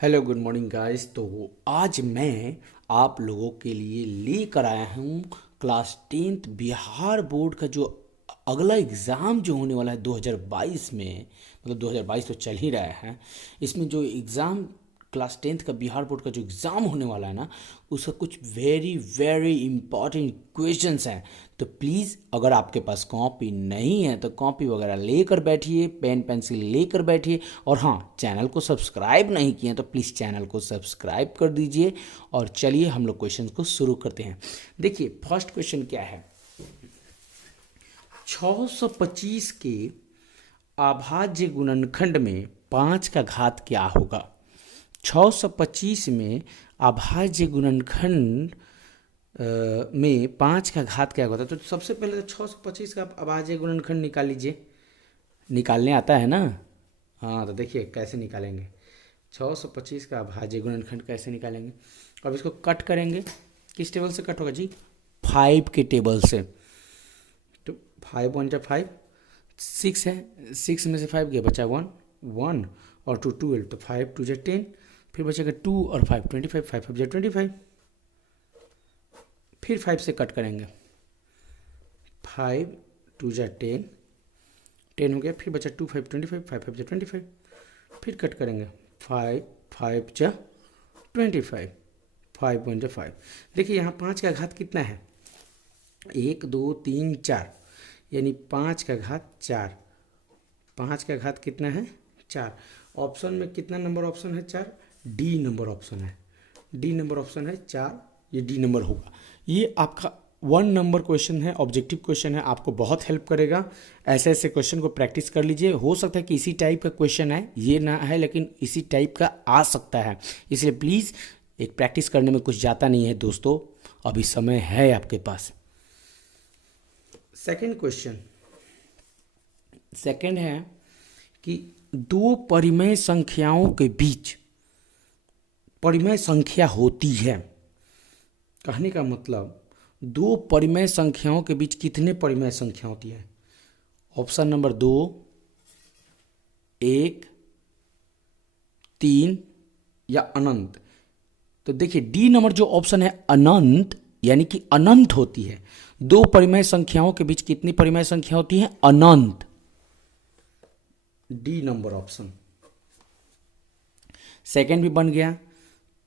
Hello good morning guys. तो आज मैं आप लोगों के लिए लेकर आया हूँ क्लास टेंथ बिहार बोर्ड का जो अगला एग्ज़ाम जो होने वाला है 2022 में, मतलब 2022 तो चल ही रहा है। इसमें जो एग्ज़ाम क्लास टेंथ का बिहार बोर्ड का जो एग्ज़ाम होने वाला है ना, उसका कुछ वेरी वेरी इंपॉर्टेंट क्वेश्चंस हैं। तो प्लीज़ अगर आपके पास कॉपी नहीं है तो कॉपी वगैरह लेकर बैठिए, पेन पेंसिल लेकर बैठिए। और हाँ, चैनल को सब्सक्राइब नहीं किए तो प्लीज़ चैनल को सब्सक्राइब कर दीजिए। और चलिए हम लोग क्वेश्चन को शुरू करते हैं। देखिए फर्स्ट क्वेश्चन क्या है। 625 के अभाज्य गुणनखंड में 5 का घात क्या होगा। 625 में अभाज्य गुणनखंड में 5 का घात क्या होता है। तो सबसे पहले तो 625 का अभाज्य गुणनखंड निकाल लीजिए। निकालने आता है ना। हाँ, तो देखिए कैसे निकालेंगे। 625 का अभाज्य गुणनखंड कैसे निकालेंगे। अब इसको कट करेंगे। किस टेबल से कट होगा जी? 5 के टेबल से। तो 5 1 जा 5, 6 है, 6 में से 5 गया, बचा 1 1 और 2 12, तो 5 2 जा 10, फिर बचेगा 2 और 5 25, 5 5 जा 25, फिर 5 से कट करेंगे। 5 2 जा 10, 10 हो गया, फिर बचा 2 5 25, 5 5 जा 25, फिर कट करेंगे। 5 5 जा 25, 5 1 जा 5। देखिए यहाँ 5 का घात कितना है, 1 2 3 4, यानी 5 का घात 4। 5 का घात कितना है, 4। ऑप्शन में कितना नंबर ऑप्शन है, 4। डी नंबर ऑप्शन है, डी नंबर ऑप्शन है 4, ये डी नंबर होगा। ये आपका 1 नंबर क्वेश्चन है, ऑब्जेक्टिव क्वेश्चन है, आपको बहुत हेल्प करेगा। ऐसे ऐसे क्वेश्चन को प्रैक्टिस कर लीजिए। हो सकता है कि इसी टाइप का क्वेश्चन है, ये ना है लेकिन इसी टाइप का आ सकता है, इसलिए प्लीज़ एक प्रैक्टिस करने में कुछ जाता नहीं है दोस्तों, अभी समय है आपके पास। सेकंड क्वेश्चन, सेकंड है कि दो परिमेय संख्याओं के बीच परिमेय संख्या होती है। कहने का मतलब दो परिमेय संख्याओं के बीच कितने परिमेय संख्या होती है। ऑप्शन नंबर 2 1 3 या अनंत। तो देखिए डी नंबर जो ऑप्शन है अनंत, यानी कि अनंत होती है। दो परिमेय संख्याओं के बीच कितनी परिमेय संख्या होती है, अनंत। D number option. सेकेंड भी बन गया।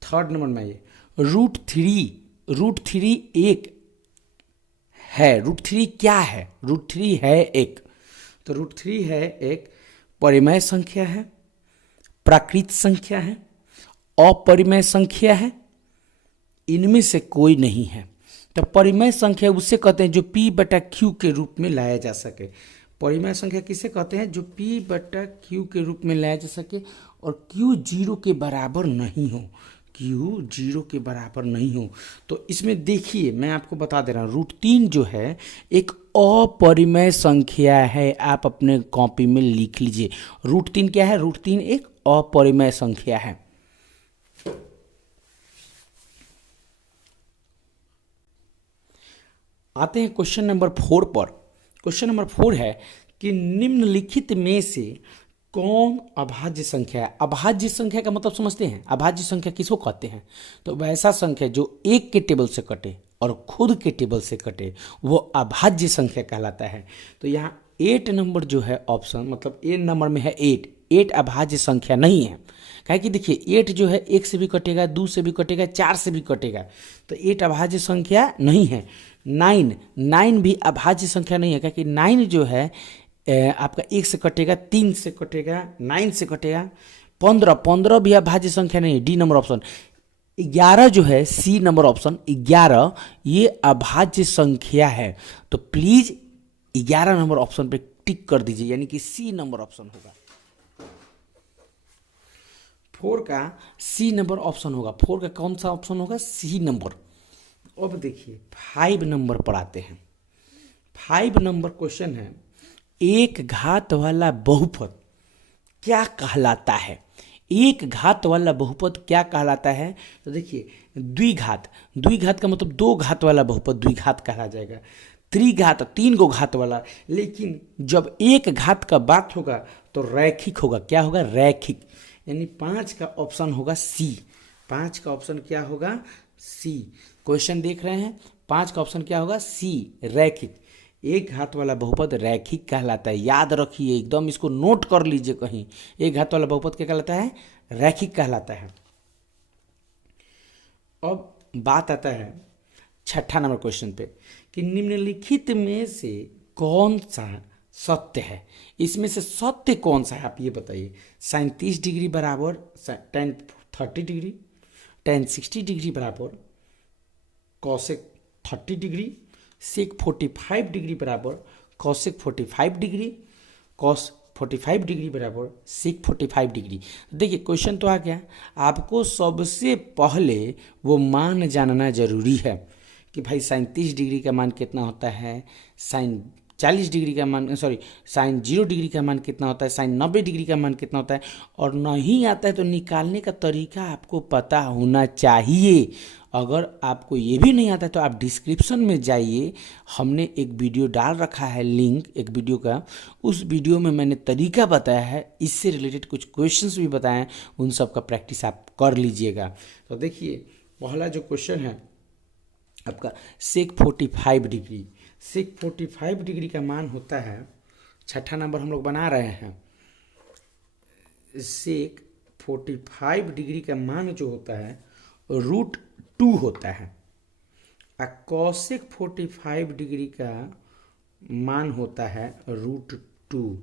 थर्ड नंबर में ये रूट थ्री एक है। रूट 3 क्या है, रूट 3 है एक। तो रूट 3 है एक परिमेय संख्या है, प्राकृत संख्या है, अपरिमेय संख्या है, इनमें से कोई नहीं है। तो परिमेय संख्या उससे कहते हैं जो P/Q के रूप में लाया जा सके। परिमेय संख्या किसे कहते हैं, जो P/Q के रूप में लाया जा सके और Q 0 के बराबर नहीं हो, Q 0 के बराबर नहीं हो। तो इसमें देखिए मैं आपको बता दे रहा हूँ, रूट 3 जो है एक अपरिमेय संख्या है। आप अपने कॉपी में लिख लीजिए, रूट 3 क्या है, रूट 3 एक अपरिमेय संख्या है। आते हैं क्वेश्चन नंबर 4 पर। क्वेश्चन नंबर 4 है कि निम्नलिखित में से कौन अभाज्य संख्या है। अभाज्य संख्या का मतलब समझते हैं, अभाज्य संख्या किसको कहते हैं। तो वैसा संख्या जो 1 के टेबल से कटे और खुद के टेबल से कटे वो अभाज्य संख्या कहलाता है। तो यहाँ 8 नंबर जो है ऑप्शन, मतलब ए नंबर में है 8 अभाज्य संख्या नहीं है। काहे कि देखिए 8 जो है 1 से भी कटेगा, 2 से भी कटेगा, 4 से भी कटेगा, तो 8 अभाज्य संख्या नहीं है। 9 भी अभाज्य संख्या नहीं है, क्योंकि 9 जो है आपका 1 से कटेगा, 3 से कटेगा, 9 से कटेगा। 15 भी अभाज्य संख्या नहीं है, डी नंबर ऑप्शन। 11 जो है सी नंबर ऑप्शन, 11 ये अभाज्य संख्या है। तो प्लीज 11 नंबर ऑप्शन पे टिक कर दीजिए, यानी कि सी नंबर ऑप्शन होगा। 4 का सी नंबर ऑप्शन होगा। 4 का कौन सा ऑप्शन होगा, सी नंबर। अब देखिए 5 नंबर पर आते हैं। 5 नंबर क्वेश्चन है, एक घात वाला बहुपद क्या कहलाता है। एक घात वाला बहुपद क्या कहलाता है। तो देखिए द्विघात का मतलब 2 घात वाला बहुपद द्विघात कहा जाएगा। त्रिघात 3 गो घात वाला, लेकिन जब एक घात का बात होगा तो रैखिक होगा। क्या होगा, रैखिक। यानी 5 का ऑप्शन होगा सी। 5 का ऑप्शन क्या होगा? सी। क्वेश्चन देख रहे हैं, 5 का ऑप्शन क्या होगा? सी, रैखिक। एक घात वाला बहुपद रैखिक कहलाता है, याद रखिए, एकदम इसको नोट कर लीजिए कहीं। एक घात वाला बहुपद क्या कहलाता है? रैखिक कहलाता है। अब बात आता है 6ठा नंबर क्वेश्चन पे कि निम्नलिखित में से कौन सा सत्य है। इसमें से सत्य कौन सा है आप ये बताइए। साइन 30 डिग्री बराबर टेन 30 डिग्री, टेन 60 डिग्री बराबर कॉसेक 30 डिग्री, सेक 45 डिग्री बराबर कॉसेक 45 डिग्री, कॉस 45 डिग्री बराबर सेक 45 डिग्री। देखिए क्वेश्चन तो आ गया, आपको सबसे पहले वो मान जानना जरूरी है कि भाई साइन 30 डिग्री का मान कितना होता है, साइन 40 डिग्री का मान, सॉरी साइन 0 डिग्री का मान कितना होता है, साइन 90 डिग्री का मान कितना होता है। और नहीं आता है तो निकालने का तरीका आपको पता होना चाहिए। अगर आपको ये भी नहीं आता है तो आप डिस्क्रिप्शन में जाइए, हमने एक वीडियो डाल रखा है लिंक एक वीडियो का, उस वीडियो में मैंने तरीका बताया है, इससे रिलेटेड कुछ क्वेश्चंस भी बताए हैं, उन सब का प्रैक्टिस आप कर लीजिएगा। तो देखिए पहला जो क्वेश्चन है आपका सेक 45 डिग्री। सेक 45 डिग्री का मान होता है, 6ठा नंबर हम लोग बना रहे हैं। सेक 45 डिग्री का मान जो होता है √2 होता है, और कॉसेक 45 डिग्री का मान होता है √2।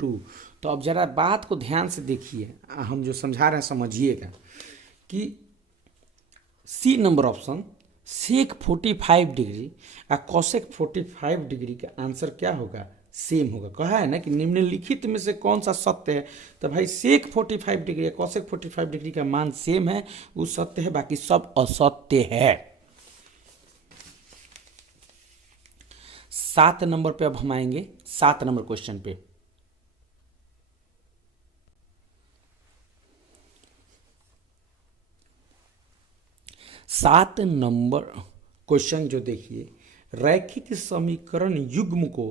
तो अब जरा बात को ध्यान से देखिए, हम जो समझा रहे हैं समझिएगा कि सी नंबर ऑप्शन सेक 45 डिग्री और कॉसेक 45 डिग्री का आंसर क्या होगा? सेम होगा। कहा है ना कि निम्नलिखित में से कौन सा सत्य है, तो भाई सेक 45 डिग्री या कॉसेक 45 डिग्री का मान सेम है, वो सत्य है, बाकी सब असत्य है। 7 नंबर पे अब हम आएंगे, 7 नंबर क्वेश्चन पे। सात नंबर क्वेश्चन जो देखिए, रैखिक समीकरण युग्म को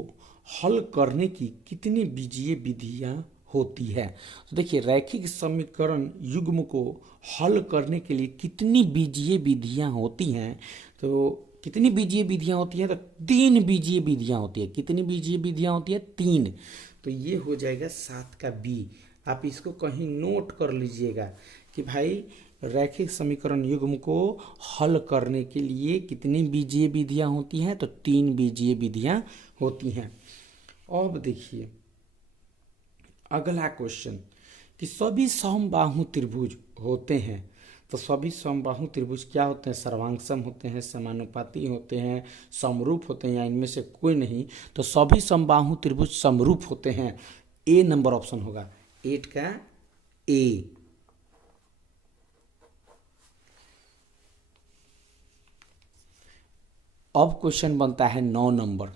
हल करने की कितनी बीजीय विधियां होती है। तो देखिए रैखिक समीकरण युग्म को हल करने के लिए कितनी बीजीय विधियां होती हैं, तो कितनी बीजीय विधियां होती हैं, तो 3 बीजीय विधियां होती है। कितनी बीजीय विधियां होती है? 3। तो ये हो जाएगा 7 का बी। आप इसको कहीं नोट कर लीजिएगा कि भाई रैखिक समीकरण युग्म को हल करने के लिए कितनी बीजीय विधियां होती हैं, तो 3 बीजीय विधियां होती हैं। अब देखिए अगला क्वेश्चन कि सभी समबाहु त्रिभुज होते हैं, तो सभी समबाहु त्रिभुज क्या होते हैं? सर्वांगसम होते हैं, समानुपाती होते हैं, समरूप होते हैं, या इनमें से कोई नहीं। तो सभी समबाहु त्रिभुज समरूप होते हैं। ए नंबर ऑप्शन होगा, 8 का ए। अब क्वेश्चन बनता है 9 नंबर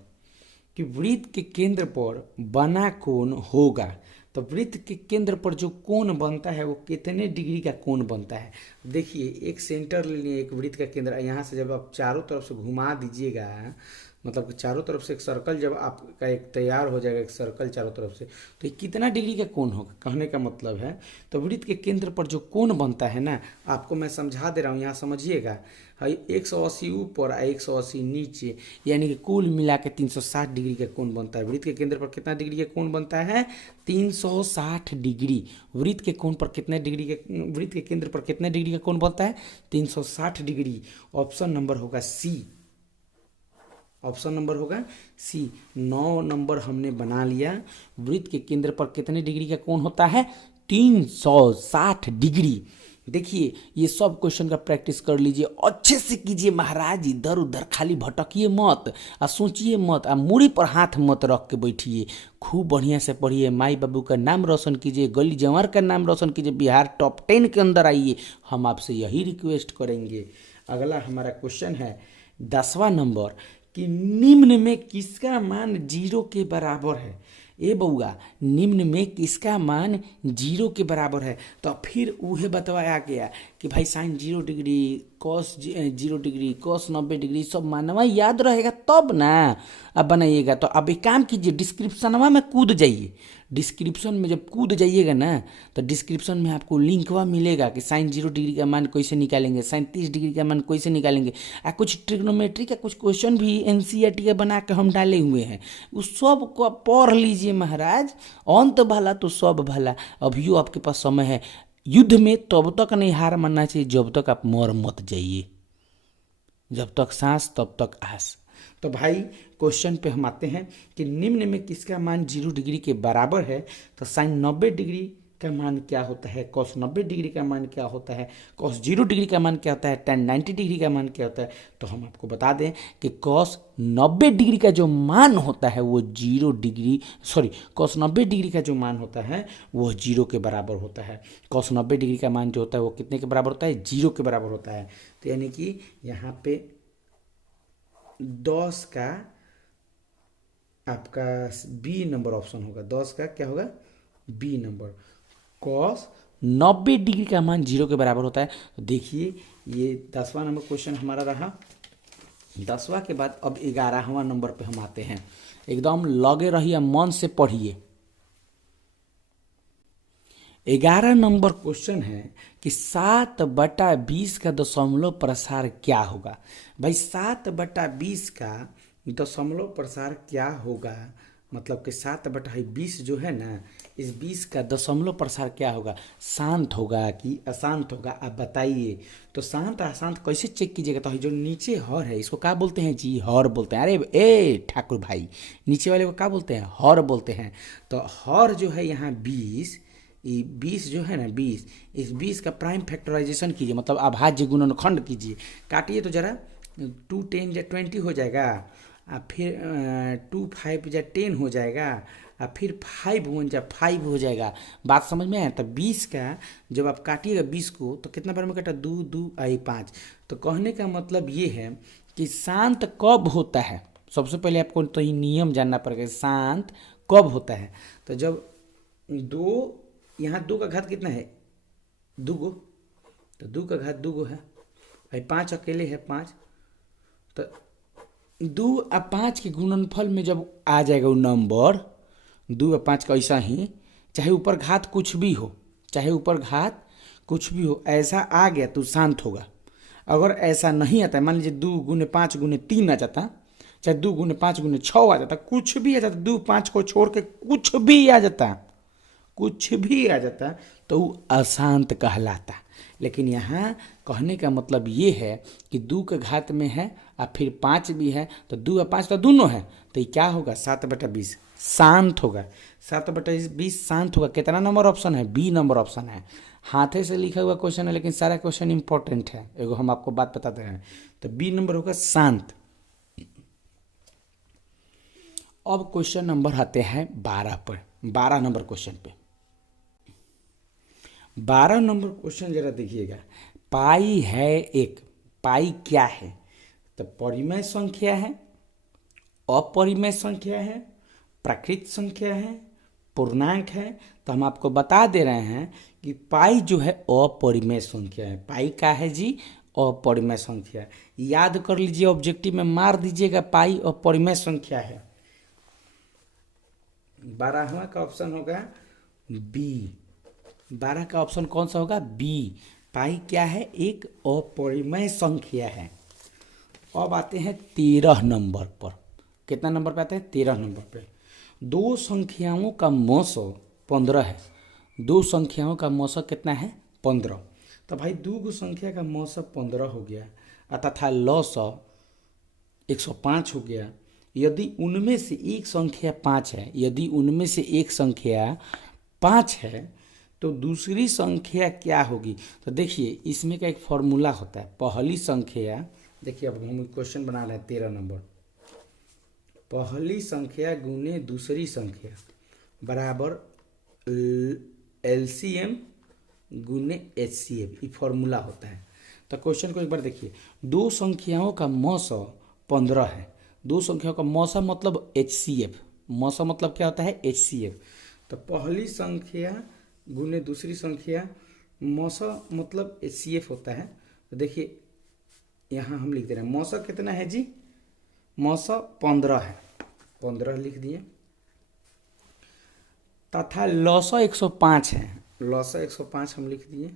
कि वृत्त के केंद्र पर बना कोण होगा। तो वृत्त के केंद्र पर जो कोण बनता है वो कितने डिग्री का कोण बनता है? देखिए एक सेंटर ले लिए, एक वृत्त का केंद्र, यहाँ से जब आप चारों तरफ से घुमा दीजिएगा, मतलब कि चारों तरफ से एक सर्कल जब आपका एक तैयार हो जाएगा, एक सर्कल चारों तरफ से, तो ये कितना डिग्री का कोण होगा? कहने का मतलब है तो वृत्त के केंद्र पर जो कोण बनता है ना, आपको मैं समझा दे रहा हूँ, यहाँ समझिएगा। 180 ऊपर और 180 नीचे, यानी कि कुल मिला के 360 डिग्री का कोण बनता है। वृत्त के केंद्र पर कितना डिग्री का कोण बनता है? 360 डिग्री। वृत्त के कोण पर कितने डिग्री के, वृत्त के केंद्र पर कितने डिग्री का कोण बनता है? 360 डिग्री। ऑप्शन नंबर होगा सी। ऑप्शन नंबर होगा सी। 9 नंबर हमने बना लिया। वृत्त के केंद्र पर कितने डिग्री का कोण होता है? 360 डिग्री। देखिए ये सब क्वेश्चन का प्रैक्टिस कर लीजिए, अच्छे से कीजिए महाराज, इधर उधर खाली भटकिए मत, आ सोचिए मत, आ मूड़ी पर हाथ मत रख के बैठिए, खूब बढ़िया से पढ़िए, माई बाबू का नाम रोशन कीजिए, गली जवार का नाम रोशन कीजिए, बिहार टॉप 10 के अंदर आइए, हम आपसे यही रिक्वेस्ट करेंगे। अगला हमारा क्वेश्चन है 10वां नंबर कि निम्न में किसका मान 0 के बराबर है। ए बउआ, निम्न में किसका मान 0 के बराबर है? तो फिर उहे बतवाया गया कि भाई sine 0 degree, cos 0 degree, cos 90 degree, सब मानवा याद रहेगा तब ना अब बनाइएगा। तो अब एक काम कीजिए, डिस्क्रिप्शनवा में कूद जाइए, डिस्क्रिप्शन में जब कूद जाइएगा ना तो डिस्क्रिप्शन में आपको लिंकवा मिलेगा कि साइन 0 डिग्री का मान कैसे निकालेंगे, साइन 30 डिग्री का मान कैसे निकालेंगे। कुछ ट्रिग्नोमेट्री का कुछ क्वेश्चन भी एनसीईआरटी का बना के हम डाले हुए हैं, उस सब को आप पढ़ लीजिए महाराज। अंत भला तो सब भला। अभियो आपके पास समय है। युद्ध में तब तक नहीं हार मानना चाहिए जब तक आप मर मत जाइए। जब तक सांस तब तक आस। तो भाई क्वेश्चन पे हम आते हैं कि निम्न में किसका मान 0 डिग्री के बराबर है। तो साइन 90 डिग्री का मान क्या होता है, कॉस 90 डिग्री का मान क्या होता है, कॉस 0 डिग्री का मान क्या होता है, टेन 90 डिग्री का मान क्या होता है। तो हम आपको बता दें कि कॉस 90 डिग्री का जो मान होता है वो 0 डिग्री कॉस 90 डिग्री का जो मान होता है वो 0 के बराबर होता है। कॉस 90 डिग्री का मान जो होता है वो कितने के बराबर होता है, 0 के बराबर होता है। तो यानी कि यहाँ पे 10 का आपका बी नंबर ऑप्शन होगा। 10 का क्या होगा, बी नंबर। कॉस 90 डिग्री का मान 0 के बराबर होता है। तो देखिए ये 10वां नंबर क्वेश्चन हमारा रहा। 10वां के बाद अब 11वां नंबर पे हम आते हैं। एकदम लगे रहिए, मन से पढ़िए। 11 नंबर क्वेश्चन है कि 7/20 का दशमलव प्रसार क्या होगा। भाई 7/20 का दशमलव प्रसार क्या होगा, मतलब कि 7/20 जो है ना, इस 20 का दशमलव प्रसार क्या होगा, शांत होगा कि अशांत होगा, आप बताइए। तो शांत अशांत कैसे चेक कीजिएगा। तो जो नीचे हर है इसको क्या बोलते हैं जी, हर बोलते हैं। अरे ए ठाकुर भाई, नीचे वाले को क्या बोलते हैं, हर बोलते हैं। तो हर जो है यहाँ 20, ये 20 जो है ना 20, इस 20 का प्राइम फैक्टराइजेशन कीजिए, मतलब अभाज्य गुणनखंड कीजिए। काटिए तो जरा, 2 10 या 20 हो जाएगा, और फिर 2 5 या 10 हो जाएगा, और फिर 5 1 या 5 हो जाएगा। बात समझ में आया। तो 20 का जब आप काटिएगा 20 को तो कितना बार में कटा, 2 2 आई 5। तो कहने का मतलब ये है कि शांत कब होता है। सबसे पहले आपको तो ये नियम जानना पड़ेगा, शांत कब होता है। तो जब 2, यहाँ 2 का घात कितना है, 2 गो, तो 2 का घात 2 गो है भाई, 5 अकेले है 5। तो 2 और 5 के गुणनफल में जब आ जाएगा वो नंबर 2 और 5 का, ऐसा ही चाहे ऊपर घात कुछ भी हो, चाहे ऊपर घात कुछ भी हो, ऐसा आ गया तो शांत होगा। अगर ऐसा नहीं आता है, मान लीजिए 2 गुने 5 गुने 3 आ जाता, चाहे 2 गुने 5 गुने 6 आ जाता, कुछ भी आ जाता, 2 5 को छोड़ के कुछ भी आ जाता, कुछ भी आ जाता, तो वो अशांत कहलाता। लेकिन यहाँ कहने का मतलब ये है कि 2 के घात में है और फिर 5 भी है, तो 2 और 5 तो दोनों है, तो ये क्या होगा, 7/20 शांत होगा। 7/20 शांत होगा। कितना नंबर ऑप्शन है, बी नंबर ऑप्शन है। हाथे से लिखा हुआ क्वेश्चन है लेकिन सारा क्वेश्चन इंपॉर्टेंट है, एगो हम आपको बात बताते हैं। तो बी नंबर होगा शांत। अब क्वेश्चन नंबर आते हैं 12 पर, 12 नंबर क्वेश्चन पे। 12 नंबर क्वेश्चन जरा देखिएगा। पाई है एक, पाई क्या है, तो परिमेय संख्या है, अपरिमेय संख्या है, प्राकृत संख्या है, पूर्णांक है। तो हम आपको बता दे रहे हैं कि पाई जो है अपरिमेय संख्या है। पाई का है जी, अपरिमेय संख्या। याद कर लीजिए, ऑब्जेक्टिव में मार दीजिएगा, पाई अपरिमेय संख्या है। 12वां का ऑप्शन होगा बी। 12 का ऑप्शन कौन सा होगा, बी। पाई क्या है, एक अपरिमेय संख्या है। अब आते हैं 13 नंबर पर। कितना नंबर पे आते हैं, 13 नंबर पे। दो संख्याओं का मौसम 15 है। दो संख्याओं का मौसम कितना है, 15। तो भाई दो संख्या का मौसम 15 हो गया तथा लौसम 105 हो गया। यदि उनमें से एक संख्या 5 है, यदि उनमें से एक संख्या 5 है तो दूसरी संख्या क्या होगी। तो देखिए इसमें का एक फॉर्मूला होता है। पहली संख्या, देखिए अब हम क्वेश्चन बना रहे हैं 13 नंबर। पहली संख्या गुने दूसरी संख्या बराबर LCM गुने HCF, ये फॉर्मूला होता है। तो क्वेश्चन को एक बार देखिए। दो संख्याओं का मौसम 15 है। दो संख्याओं का मौसम मतलब HCF। मौसम मतलब क्या होता है, HCF। तो पहली संख्या गुने दूसरी संख्या, मौसम मतलब HCF होता है। तो देखिए यहाँ हम लिख दे रहे हैं मौसम कितना है जी, मौसम 15 है, 15 लिख दिए। तथा लौसौ 105 है, लौसौ 105 हम लिख दिए।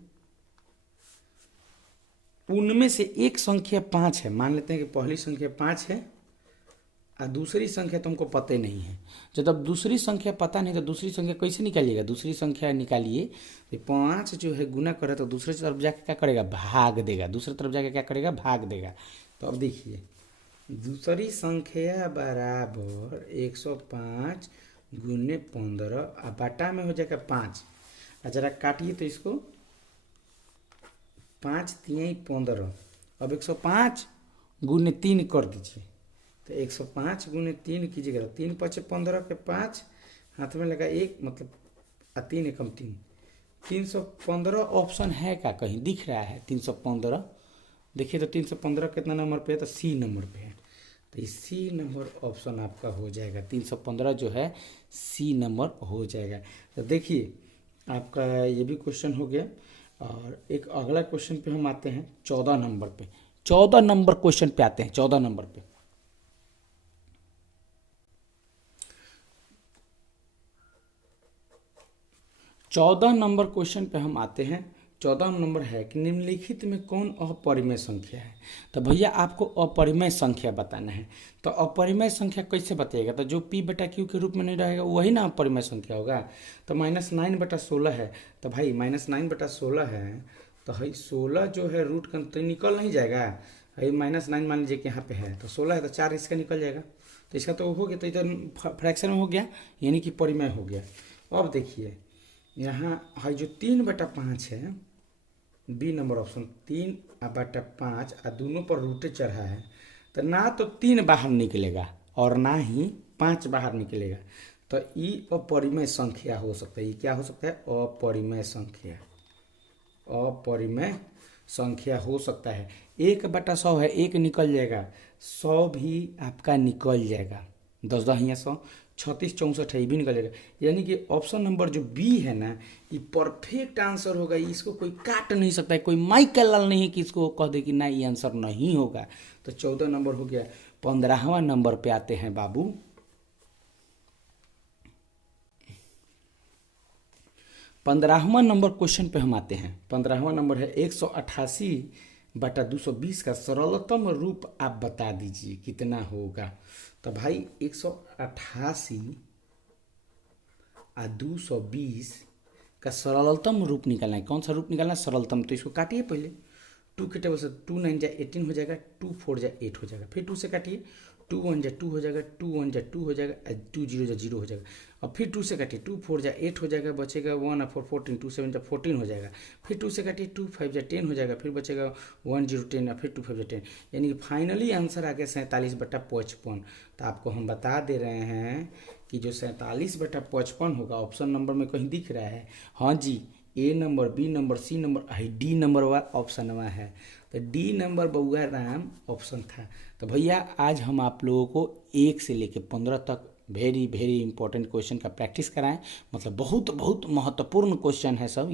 उनमें से एक संख्या 5 है, मान लेते हैं कि पहली संख्या 5 है और दूसरी संख्या तुमको पता ही नहीं है। जब दूसरी संख्या पता नहीं तो दूसरी संख्या कैसे निकालिएगा? दूसरी संख्या निकालिए तो 5 जो है गुना करे तो दूसरी तरफ जाके क्या करेगा? भाग देगा। दूसरी तरफ जाके क्या करेगा? भाग देगा। तो अब देखिए, दूसरी संख्या बराबर 105 गुने 15 और बटा में हो जाएगा 5। और जरा काटिए तो इसको, 5 3 15। अब 105 गुने 3 कर दीजिए, तो 105 गुने 3 कीजिएगा, 3 5 15 के 5 हाथ में लगा 1, मतलब 3 एकम 3, 315 ऑप्शन है क्या? कहीं दिख रहा है 315? देखिए तो 315 कितना नंबर पे है? तो सी नंबर पे है। तो सी नंबर ऑप्शन आपका हो जाएगा, 315 जो है सी नंबर हो जाएगा। तो देखिए आपका ये भी क्वेश्चन हो गया। और एक अगला क्वेश्चन पे हम आते हैं 14 नंबर पे। 14 नंबर क्वेश्चन पे आते हैं। 14 नंबर पे 14 नंबर क्वेश्चन पे हम आते हैं। 14 नंबर है कि निम्नलिखित में कौन अपरिमेय संख्या है? तो भैया आपको अपरिमेय संख्या बताना है। तो अपरिमेय संख्या कैसे बताइएगा? तो जो p बटा क्यू के रूप में नहीं रहेगा वही ना अपरिमेय संख्या होगा। तो -9/16 है, तो भाई -9/16 है, तो भाई 16 जो है रूट का तो निकल नहीं जाएगा। भाई -9 मान लीजिए कि यहाँ पे है, तो 16 है तो 4 इसका निकल जाएगा, तो इसका तो हो गया, तो इधर फ्रैक्शन में हो गया, यानी कि परिमेय हो गया। अब देखिए यहाँ है जो 3/5 है, बी नंबर ऑप्शन, 3/5 और दोनों पर रूटे चढ़ा है, तो ना तो 3 बाहर निकलेगा और ना ही 5 बाहर निकलेगा। तो ये अपरिमेय संख्या हो सकता है। ये क्या हो सकता है? अपरिमेय संख्या, अपरिमेय संख्या हो सकता है। 1/100 है, 1 निकल जाएगा, 100 भी आपका निकल जाएगा, 10 10 यहाँ 100, 36 64 है, ये भी निकल जाएगा। यानी कि ऑप्शन नंबर जो बी है ना, ये परफेक्ट आंसर होगा। इसको कोई काट नहीं सकता है, कोई माइकल लाल नहीं है कि इसको कह दे कि ना ये आंसर नहीं होगा। तो 14 नंबर हो गया। 15वां नंबर पे आते हैं बाबू। 15वां नंबर क्वेश्चन पे हम आते हैं। 15वां नंबर है 188/220 का सरलतम रूप आप बता दीजिए कितना होगा। तो भाई 188 और 220 का सरलतम रूप निकालना है। कौन सा रूप निकालना है? सरलतम। तो इसको काटिए पहले, 2 के टेबल से 2 9 जा 18 हो जाएगा, 2 4 जा 8 हो जाएगा, फिर 2 से काटिए, 2 1 जा 2 हो जाएगा, 2 1 जा 2 हो जाएगा, 2 0 जा 0 हो जाएगा। और फिर 2 से काटिए, 2 4 जा 8 हो जाएगा, बचेगा 1 और 4 14, 2 7 जा 14 हो जाएगा। फिर 2 से काटिए, 2 5 जा 10 हो जाएगा, फिर बचेगा 1 0 10 और फिर 2 5 जा 10, यानी कि फाइनली आंसर आ गया 47/55। तो आपको हम बता दे रहे हैं कि जो 47/55 होगा ऑप्शन नंबर में कहीं दिख रहा है? हाँ जी, A number, B number, C number, D number option में है। तो डी नंबर बउआ राम ऑप्शन था। तो भैया आज हम आप लोगों को 1 से लेकर 15 तक वेरी वेरी इंपॉर्टेंट क्वेश्चन का प्रैक्टिस कराएं। मतलब बहुत बहुत महत्वपूर्ण क्वेश्चन है सब।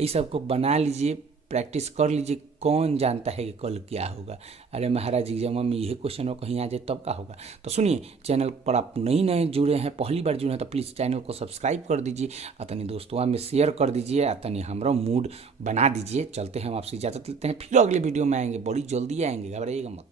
ये सब को बना लीजिए, प्रैक्टिस कर लीजिए। कौन जानता है कि कल क्या होगा? अरे महाराज एग्जाम में यही क्वेश्चन हो कहीं आ जाए तब क्या होगा? तो सुनिए, चैनल पर आप नए जुड़े हैं, पहली बार जुड़े हैं, तो प्लीज़ चैनल को सब्सक्राइब कर दीजिए, अतनी दोस्तों में शेयर कर दीजिए, अतनी हमारा मूड बना दीजिए। चलते हैं, हम आपसे इजाज़त लेते हैं, फिर अगले वीडियो में आएंगे, बड़ी जल्दी आएंगे, घबराइएगा मत।